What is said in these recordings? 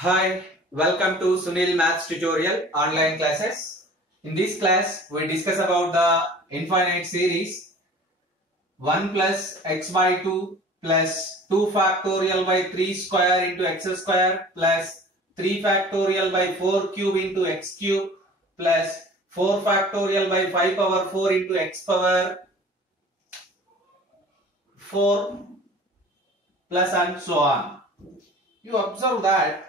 Hi, welcome to Sunil Maths tutorial online classes. In this class, we discuss about the infinite series 1 plus x by 2 plus 2 factorial by 3 square into x square plus 3 factorial by 4 cube into x cube plus 4 factorial by 5 power 4 into x power 4 plus and so on. You observe that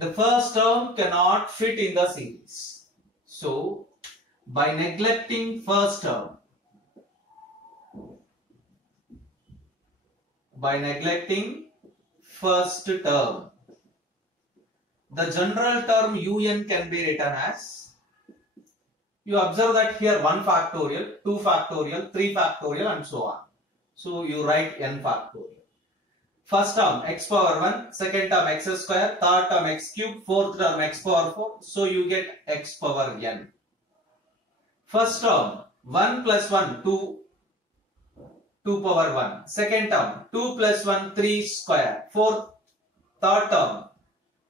the first term cannot fit in the series. So, by neglecting first term, the general term un can be written as, you observe that here 1 factorial, 2 factorial, 3 factorial and so on. So, you write n factorial. First term x power 1, second term x square, third term x cube, fourth term x power 4. So you get x power n. First term 1 plus 1, 2 power 1. Second term 2 plus 1, 3 square. Third term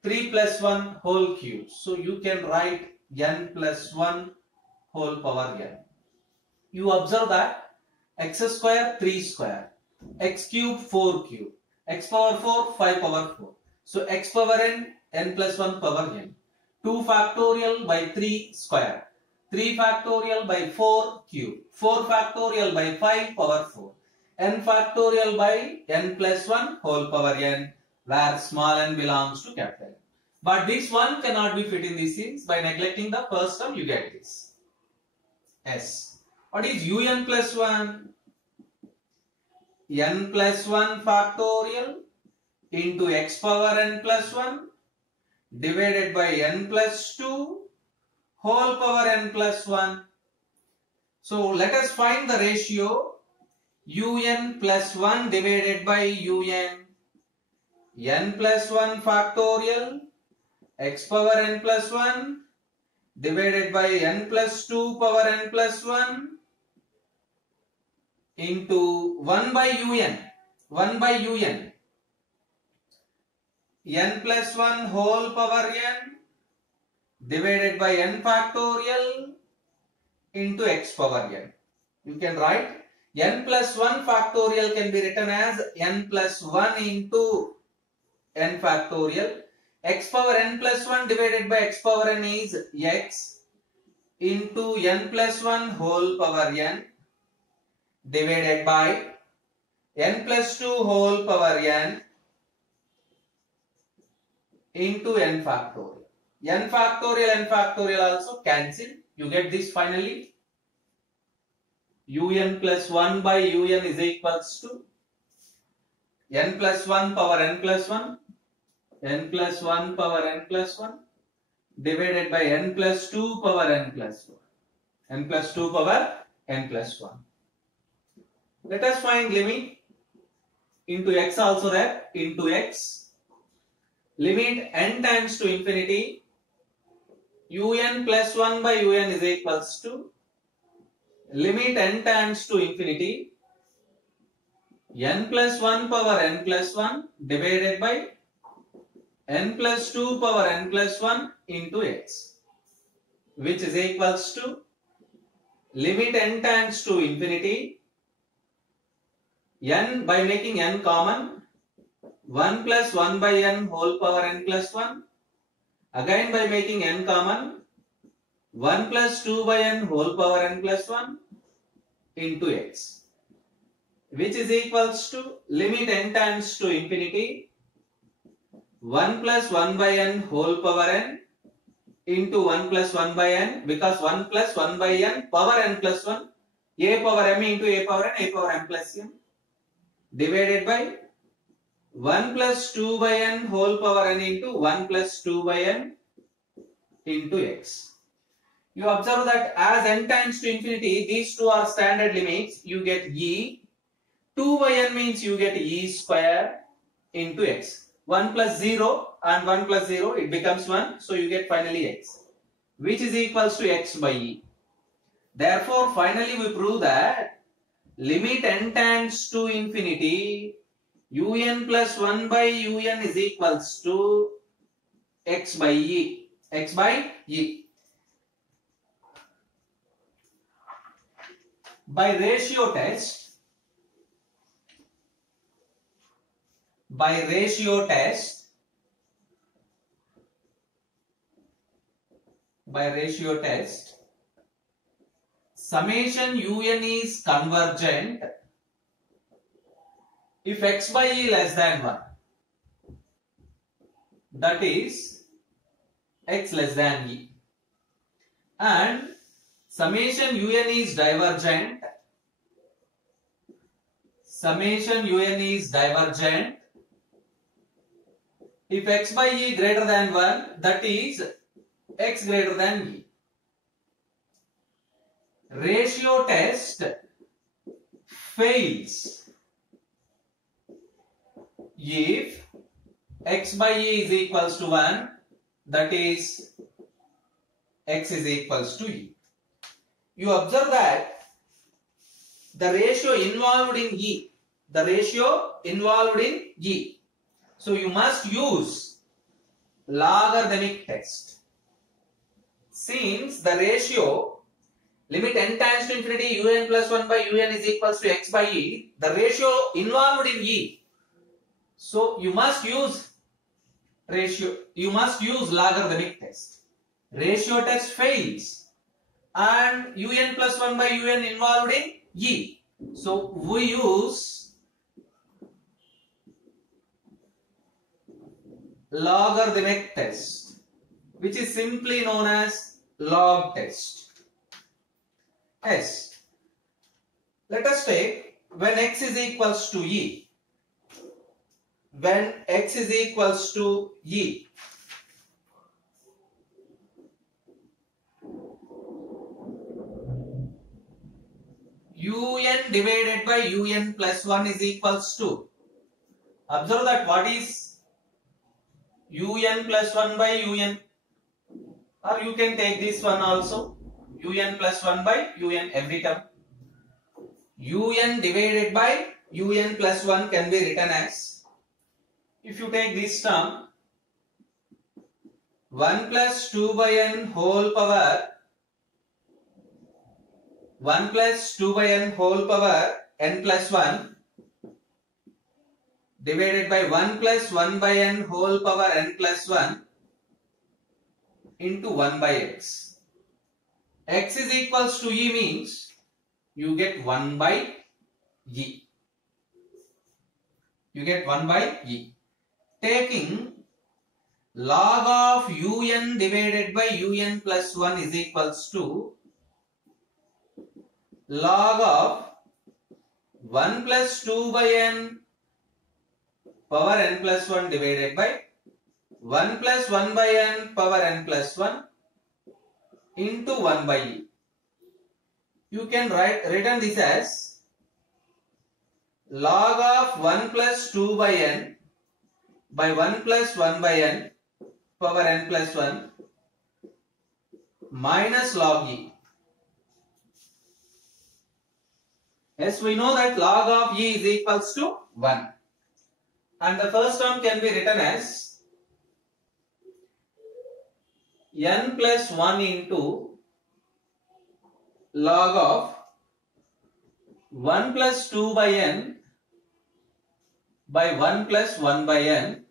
3 plus 1 whole cube. So you can write n plus 1 whole power n. You observe that x square 3 square, x cube 4 cube, x power 4, 5 power 4. So x power n, n plus 1 power n. 2 factorial by 3 square. 3 factorial by 4 cube. 4 factorial by 5 power 4. N factorial by n plus 1 whole power n, where small n belongs to capital N. But this one cannot be fit in this series. By neglecting the first term, you get this. S. What is un plus 1? n plus 1 factorial into x power n plus 1 divided by n plus 2 whole power n plus 1. So let us find the ratio un plus 1 divided by un. n plus 1 factorial x power n plus 1 divided by n plus 2 power n plus 1 into 1 by un, n plus 1 whole power n divided by n factorial into x power n. You can write n plus 1 factorial can be written as n plus 1 into n factorial. X power n plus 1 divided by x power n is x into n plus 1 whole power n divided by n plus 2 whole power n into n factorial. N factorial also cancel. You get this finally. Un plus 1 by un is equals to n plus 1 power n plus 1, n plus 1 power n plus 1 divided by n plus 2 power n plus 1, n plus 2 power n plus 1. Let us find limit into x also there, into x. Limit n tends to infinity. Un plus 1 by un is equals to limit n tends to infinity. N plus 1 power n plus 1 divided by n plus 2 power n plus 1 into x, which is equals to limit n tends to infinity. N by making n common, 1 plus 1 by n whole power n plus 1. Again by making n common, 1 plus 2 by n whole power n plus 1 into x, which is equals to limit n tends to infinity. 1 plus 1 by n whole power n into 1 plus 1 by n, because 1 plus 1 by n power n plus 1, a power m into a power m plus m, divided by 1 plus 2 by n whole power n into 1 plus 2 by n into x. You observe that as n tends to infinity, these two are standard limits. You get e. 2 by n means you get e square into x. 1 plus 0 and 1 plus 0, it becomes 1. So you get finally x, which is equals to x by e. Therefore, finally we prove that limit n tends to infinity, un plus 1 by un is equals to x by e. X by e. By ratio test, summation un is convergent if x by e less than 1. That is x less than e. And summation un is divergent. If x by e greater than 1, that is x greater than e. Ratio test fails if x by e is equals to 1, that is x is equals to e. You observe that the ratio involved in e, so you must use logarithmic test. Since the ratio limit n tends to infinity un plus 1 by un is equals to x by e, the ratio involved in e, so you must use logarithmic test. Ratio test fails and un plus 1 by un involved in e. So we use logarithmic test, which is simply known as log test. Yes. Let us take when x is equals to e. When x is equals to e, un divided by un plus 1 is equals to, observe that what is un plus 1 by un, or you can take this one also, un plus 1 by un every term. Un divided by un plus 1 can be written as, if you take this term, 1 plus 2 by n whole power, 1 plus 2 by n whole power n plus 1 divided by 1 plus 1 by n whole power n plus 1 into 1 by x. X is equals to e means you get 1 by e. You get 1 by e. Taking log of un divided by un plus 1 is equals to log of 1 plus 2 by n power n plus 1 divided by 1 plus 1 by n power n plus 1 into 1 by e. You can written this as log of 1 plus 2 by n by 1 plus 1 by n power n plus 1 minus log e. Yes, we know that log of e is equals to 1. And the first term can be written as n plus 1 into log of 1 plus 2 by n by 1 plus 1 by n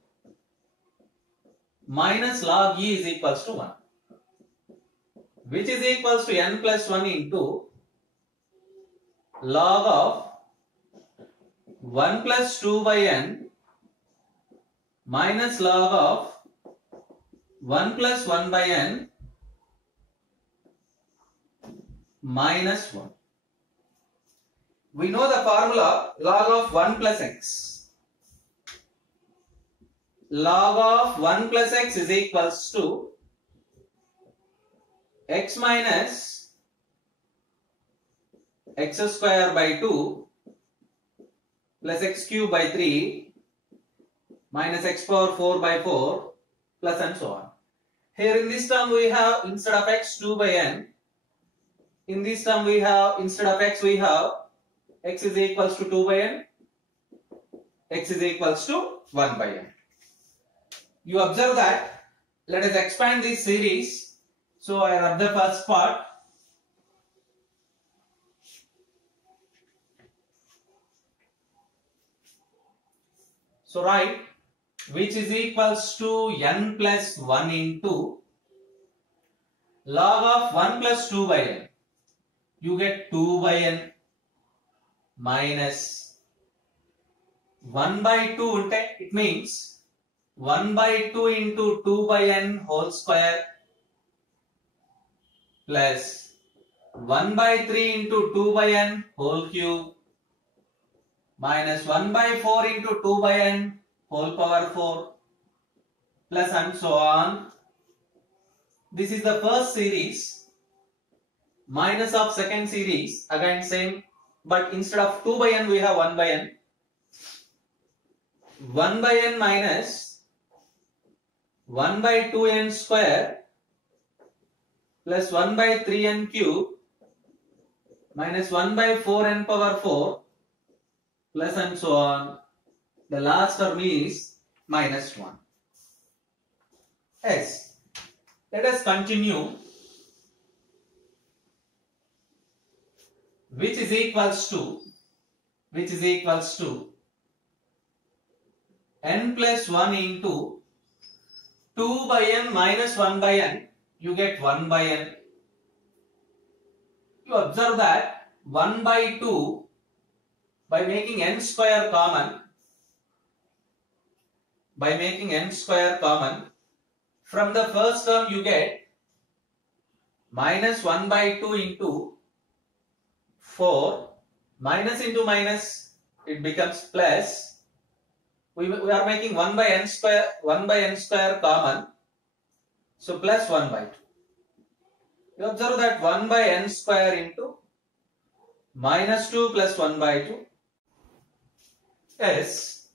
minus log e is equals to 1, which is equals to n plus 1 into log of 1 plus 2 by n minus log of 1 plus 1 by n minus 1. We know the formula log of 1 plus x. Log of 1 plus x is equals to x minus x square by 2 plus x cube by 3 minus x power 4 by 4 plus and so on. Here in this term we have instead of x 2 by n. In this term we have instead of x we have x is equals to 2 by n, x is equals to 1 by n. You observe that let us expand this series. So I rub the first part. So write which is equals to n plus 1 into log of 1 plus 2 by n. You get 2 by n minus 1 by 2 unte, it means 1 by 2 into 2 by n whole square plus 1 by 3 into 2 by n whole cube minus 1 by 4 into 2 by n whole power 4 plus and so on. This is the first series. Minus of second series, again same, but instead of 2 by n we have 1 by n. 1 by n minus 1 by 2n square plus 1 by 3n cube minus 1 by 4n power 4 plus and so on. The last term is minus 1. Yes. Let us continue. Which is equals to n plus 1 into 2 by n minus 1 by n. You get 1 by n. You observe that 1 by 2, by making n square common, from the first term you get minus 1 by 2 into 4, minus into minus, it becomes plus. We are making 1 by n square common, so plus 1 by 2. You observe that 1 by n square into minus 2 plus 1 by 2. Yes.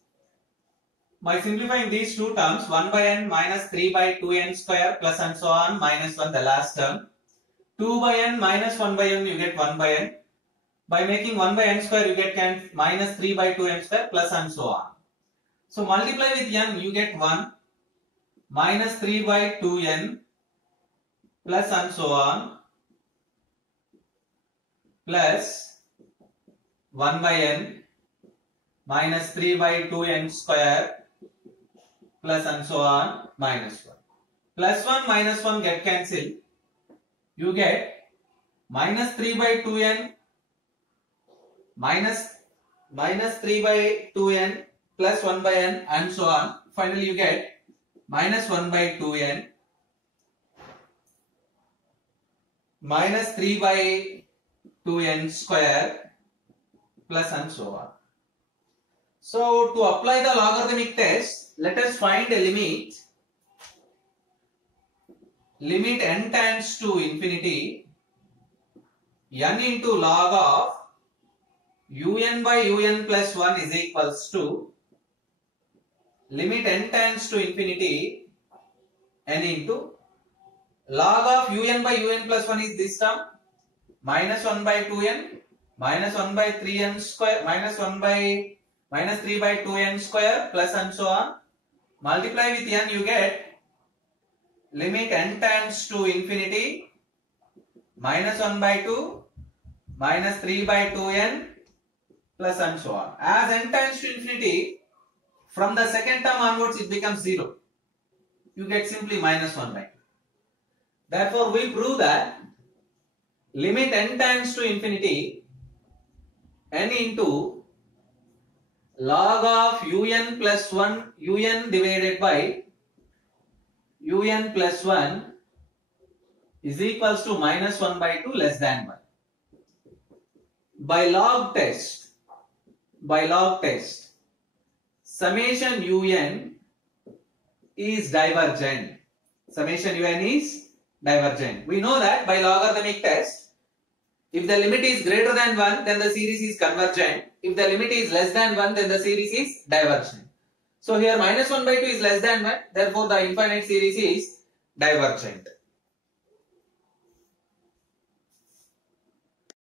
By simplifying these two terms, 1 by n minus 3 by 2n square plus and so on minus 1 the last term. 2 by n minus 1 by n you get 1 by n. By making 1 by n square you get minus 3 by 2n square plus and so on. So multiply with n you get 1 minus 3 by 2n plus and so on plus 1 by n minus 3 by 2n square plus and so on minus 1. Plus 1 minus 1 get cancelled. You get minus 3 by 2n minus 3 by 2n plus 1 by n and so on. Finally you get minus 1 by 2n minus 3 by 2n square plus and so on. So to apply the logarithmic test, let us find a limit. Limit n tends to infinity, n into log of un by un plus 1 is equals to limit n tends to infinity, n into log of un by un plus 1 is this term, minus 1 by 2n minus 1 by 3n square minus 3 by 2n square plus and so on. Multiply with n you get limit n tends to infinity minus 1 by 2 minus 3 by 2n plus and so on. As n tends to infinity, from the second term onwards it becomes 0. You get simply minus 1 by 2. Therefore we prove that limit n tends to infinity, n into log of un plus 1 un divided by un plus 1 is equals to minus 1 by 2 less than 1. By log test, summation un is divergent. Summation un is divergent. We know that by logarithmic test, if the limit is greater than 1, then the series is convergent. If the limit is less than 1, then the series is divergent. So here minus 1 by 2 is less than 1, therefore the infinite series is divergent.